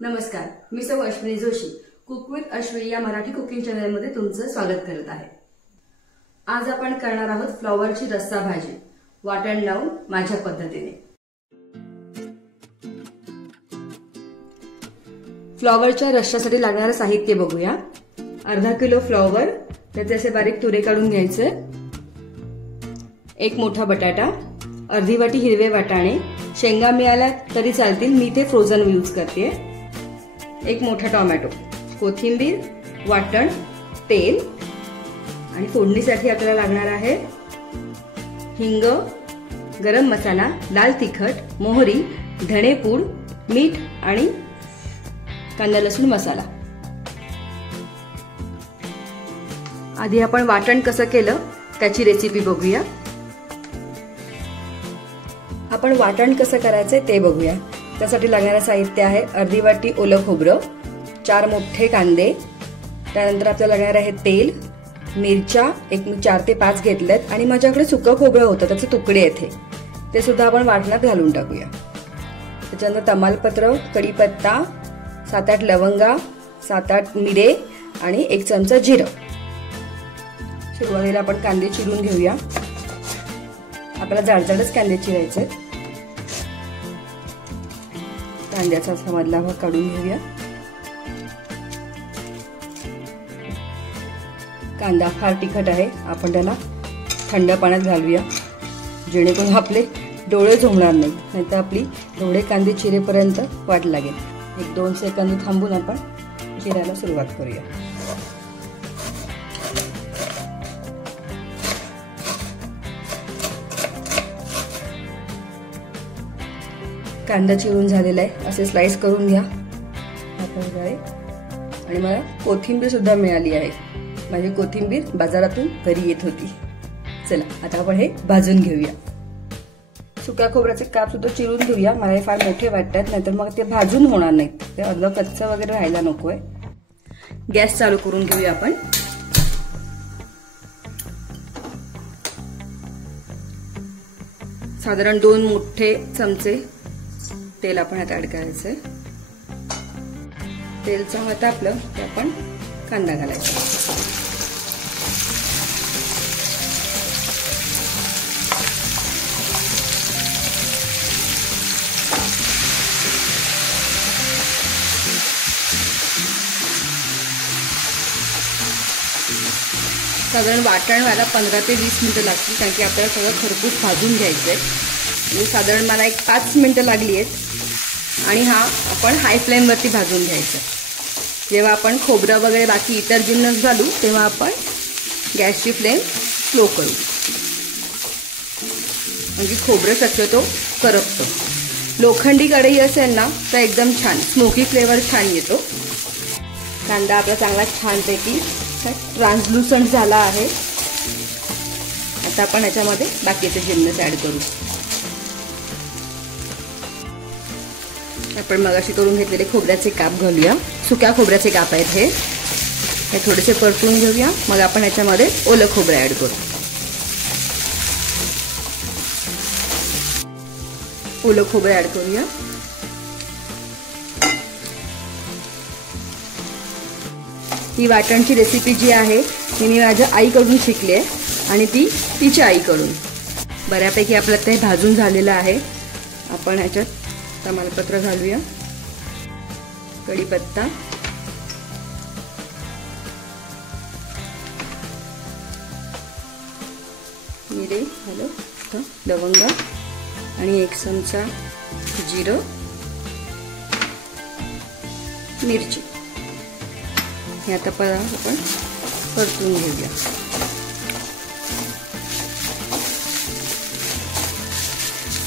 नमस्कार, मी सौ Ashwini Joshi cook with Ashwini या मराठी कुकिंग चॅनलमध्ये तुमचं स्वागत करत आहे। आज आपण करणार आहोत फ्लॉवरची रस्सा भाजी, वाटण लावून माझ्या पद्धतीने। फ्लॉवरच्या रस्स्यासाठी लागणारे साहित्य बघूया। अर्धा किलो फ्लॉवर, त्याचे असे बारीक तुरे काढून घ्यायचे। एक मोठा बटाटा, अर्धी वाटी हिरवे वाटाणे, शेंगा मिळाल्या तरी चालतील, मी ते फ्रोझन यूज करते। एक मोठा टोमॅटो, कोथिंबीर, वाटण, तेल आणि फोडणीसाठी आपल्याला लागणार आहे हिंग, गरम मसाला, लाल तिखट, मोहरी, धणेपूड, मीठ आणि कांदा लसूण मसाला। आधी आपण वाटण कसं केलं त्याची रेसिपी बघूया। आपण वाटण कसं करायचंय ते बघूया। त्यासाठी लागणारे साहित्य आहे अर्धी वाटी ओलं खोबरं, 4 मोठे कांदे, त्यानंतर आपल्याला लागणार आहे तेल, मिरच्या एक 4 ते 5 घेतल्यात आणि माझ्याकडे सुकं खोबरं होतं, त्याचे तुकडे येथे ते सुद्धा आपण वाटणात घालून टाकूया। त्याच्यानंतर तमालपत्र, कढीपत्ता, 7-8 लवंगा, 7-8 मिरे आणि 1 चमचा जिरं। सुरुवातीला आपण कांदे चिरून घेऊया। आपल्याला जाडजाडच कांदे चिरायचे। कांद्याचा असा मधला भाग काढून घेऊया। कांदा फार तिखट आहे, आपण त्याला थंड पाण्यात घालूया जेणेकरून आपले डोळे झोमणार नाही, नाहीतर आपली डोळे कांदे चिरेपर्यंत वाट लागेल। 1-2 सेकंद थांबून आपण चिरायला सुरुवात करूया। कांदा चिरून झालेला आहे, असे स्लाइस करून घ्या आणि मला कोथिंबीर सुद्धा मिळाली आहे। माझी कोथिंबीर बाजारातून घरी येत होती। चला आता आपण हे भाजून घेऊया। सुक्या खोबऱ्याचे काप सुद्धा चिरून घेऊया। मला हे फार मोठे वाटतात, नाहीतर मग ते भाजून होणार नाहीत, ते अर्ध कच्चा वगैरे राहायला नकोय। गॅस चालू करून घेऊया आपण। साधारण 2 मोठे चमचे तेल आपण यात ऍड करायचंय। तेल चांगलं तापलं की आपण कांदा घालायचा। साधारण वाटण व्हायला 15 ते 20 मिनिटं लागतील, कारण की आपल्याला सगळं खरपूस भाजून घ्यायचंय। साधारण मला एक 5 मिनिटं लागली आहेत आणि हा आपण हाय फ्लेम वरती भाजून घ्यायचा। जेव्हा आपण खोबरं वगैरे बाकी इतर जिन्नस घालू तेव्हा आपण गॅसची फ्लेम स्लो करू, म्हणजे खोबरं शक्यतो करपतो। लोखंडी कढई असेल ना तर एकदम छान स्मोकी फ्लेवर छान येतो। कांदा आपला चांगला छानपैकी ट्रान्सलुसंट झाला आहे। आता आपण याच्यामध्ये बाकीचे जिन्नस ऍड करू। आपण मगाशी करून घेतलेले खोबऱ्याचे काप घालूया। सुक्या खोबऱ्याचे काप आहेत हे थोडेसे परतून घेऊया। मग आपण याच्यामध्ये ओलं खोबरं ऍड करू। ओलं खोबरं ऍड करूया। ही वाटणची रेसिपी जी आहे ती मी माझ्या आईकडून शिकली आहे आणि ती तिच्या आईकडून। बऱ्यापैकी आपलं ते भाजून झालेलं आहे। आपण ह्याच्यात तमालपत्र घालूया, कढीपत्ता, मिरे, लवंगा आणि 1 चमचा जिरं, मिरची हे आता आपण परतून घेऊया।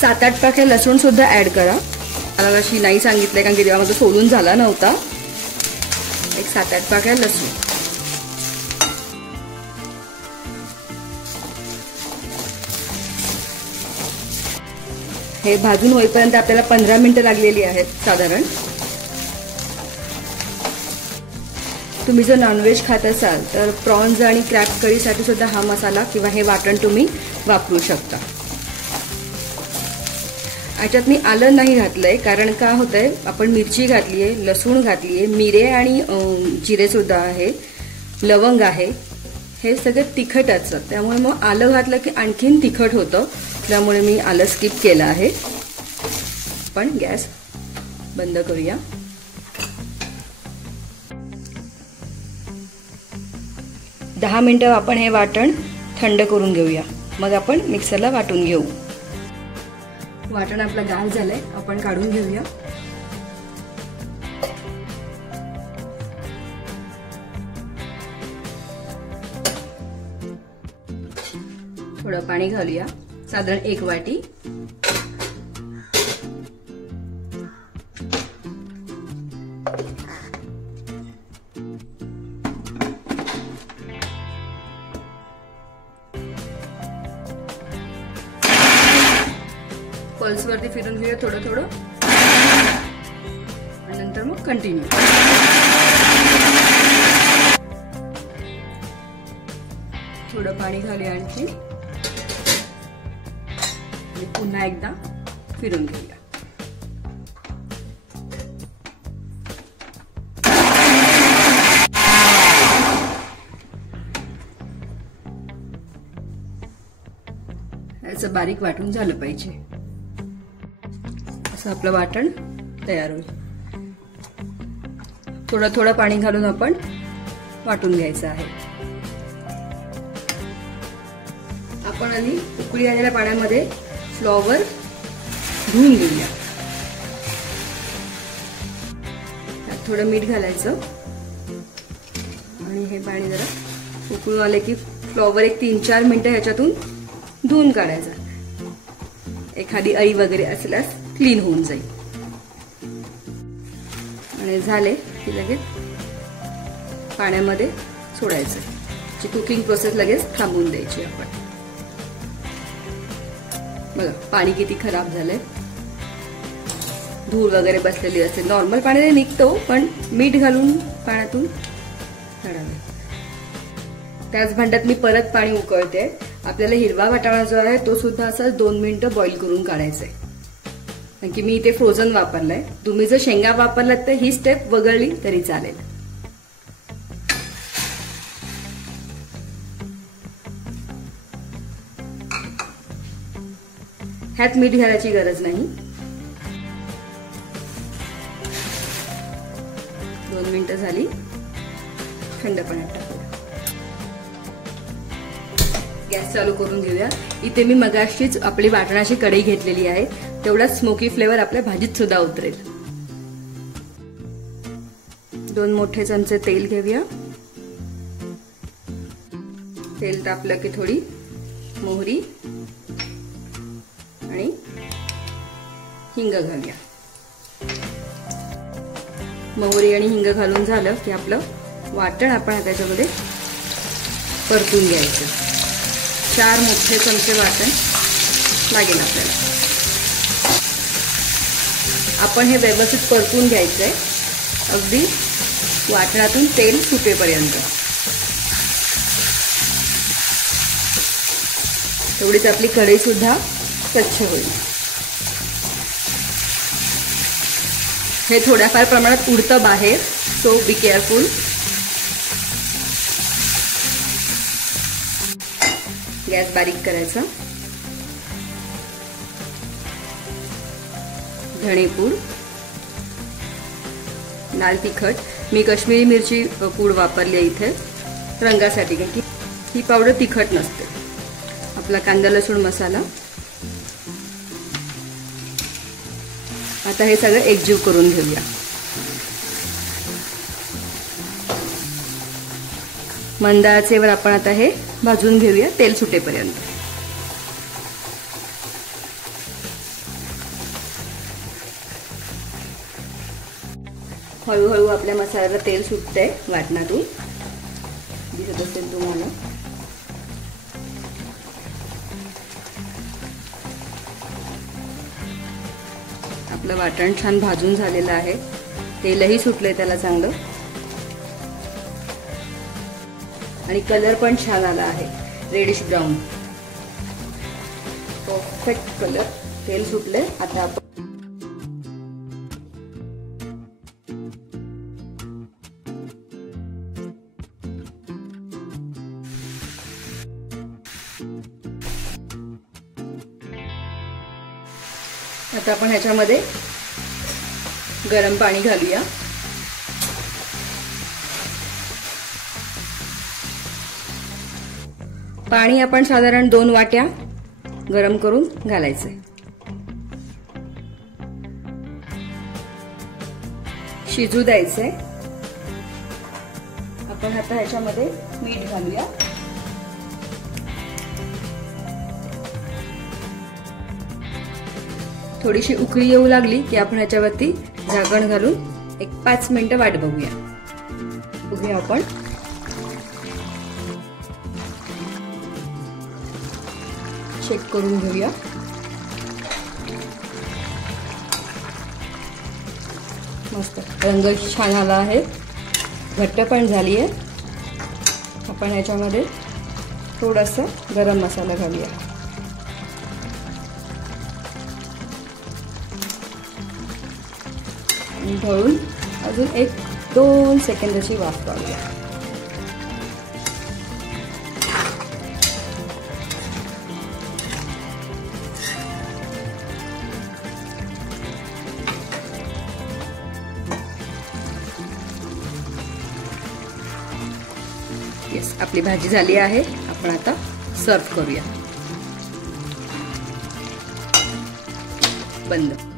सात 8 पाकळ्या लसूण सुद्धा ऍड करा। मला अशी नाही सांगितलंय कारण की तेव्हा माझं सोलून झाला नव्हता। एक 7-8 पाकळ्या लसूण। हे भाजून होईपर्यंत आपल्याला 15 मिनिटं लागलेली आहेत साधारण। तुम्ही जर नॉनव्हेज खात असाल तर प्रॉन्स आणि क्रॅब करीसाठी सुद्धा हा मसाला किंवा हे वाटण तुम्ही वापरू शकता। याच्यात मी आलं नाही घातलंय, कारण का होतंय, आपण मिरची घातली आहे, लसूण घातली आहे, मिरे आणि जिरे सुद्धा आहे, लवंग आहे, हे सगळं तिखट असतं. त्यामुळे मग आलं घातलं की आणखीन तिखट होतं, त्यामुळे मी आलं स्किप केलं आहे. पण गॅस बंद करूया. दहा मिनिटं आपण हे वाटण थंड करून घेऊया, मग आपण मिक्सरला वाटून घेऊ. वाटण आपलं गार झालंय, आपण काढून घेऊया. थोडं पाणी घालूया, साधारण 1 वाटी. पल्स वरती फिरून घेऊया थोडं थोडं, आणि नंतर मग कंटिन्यू. थोडं पाणी घालूया आणखी, आणि पुन्हा एकदा फिरून घेऊया. याचं बारीक वाटून झालं पाहिजे. असं आपलं वाटण तयार होईल. थोडं थोडं पाणी घालून आपण वाटून घ्यायचं आहे. आपण आधी उकळी आलेल्या पाण्यामध्ये फ्लॉवर धुवून घेऊया. त्यात थोडं मीठ घालायचं, आणि हे पाणी जरा उकळून आले की फ्लॉवर एक 3-4 मिनिटं ह्याच्यातून धुवून काढायचं. एखादी अळी वगैरे असल्यास क्लीन होऊन जाईल. आणि झाले की लगेच पाण्यामध्ये सोडायचं. जी कुकिंग प्रोसेस लगेच थांबवून द्यायची आपण. बघा पाणी किती खराब झालंय, धूळ वगैरे बसलेली असते. नॉर्मल पाण्याने निघतो, पण मीठ घालून पाण्यातून काढावे. त्याच भांड्यात मी परत पाणी उकळते. आपल्याला हिरवा वाटाणा जो आहे तो सुद्धा असं 2 मिनिटं बॉईल करून काढायचा आहे, कारण की मी इथे फ्रोझन वापरलाय. तुम्ही जर शेंगा वापरलात तर ही स्टेप वगळली तरी चालेल. ह्यात मीठ घालायची गरज नाही. 2 मिनिटं झाली, थंड पाण्यात टाकूया. गॅस चालू करून घेऊया. इथे मी मगाशीच आपली वाटणाची कढई घेतलेली आहे, तेवढाच स्मोकी फ्लेवर आपल्या भाजीत सुद्धा उतरेल. 2 मोठे चमचे तेल घेऊया. तेल तापलं की थोडी मोहरी आणि हिंग घालूया. मोहरी आणि हिंग घालून झालं की आपलं वाटण आपण त्याच्यामध्ये परतून घ्यायचं. 4 मोठे चमचे वाटण लागेल आपल्याला. आपण हे व्यवस्थित परतून घ्यायचंय, अगदी वाटणातून तेल सुटेपर्यंत. तेवढीच आपली कढई सुद्धा स्वच्छ होईल. हे थोड्याफार प्रमाणात उडतं बाहेर, सो बी केअरफुल. गॅस बारीक करायचा. धणेपूड, लाल तिखट, मी काश्मीरी मिरची पूड वापरली आहे इथे रंगासाठी, कारण की ही पावडर तिखट नसते. आपला कांदा लसूण मसाला. आता हे सगळं एकजीव करून घेऊया. मंद आचेवर आपण आता हे भाजून घेऊया तेल सुटेपर्यंत. हळूहळू आपल्या मसाल्याला तेल सुटतंय वाटणातून, दिसत असेल तुम्हाला. आपलं वाटण छान भाजून झालेलं आहे, तेलही सुटलंय त्याला चांगलं, आणि कलर पण छान आला आहे, रेडिश ब्राऊन. परफेक्ट कलर तेल सुटले. आता आपण ह्याच्यामध्ये गरम पाणी घालूया. पाणी आपण साधारण 2 वाट्या गरम करून घालायचे. शिजू द्यायचे. आपण आता ह्याच्यामध्ये मीठ घालूया. थोडीशी उकळी येऊ लागली की आपण ह्याच्यावरती झाकण घालून एक 5 मिनिटं वाट बघूया. बघूया आपण. चेक करून घेऊया. मस्त रंग छान आला आहे. घट्ट पण झाली आहे. आपण ह्याच्यामध्ये थोडासा गरम मसाला घालूया. ढवळून अजून 1-2 सेकंदाची वाफ काढूया. येस, आपली भाजी झाली आहे. आपण आता सर्व करूया. बंद.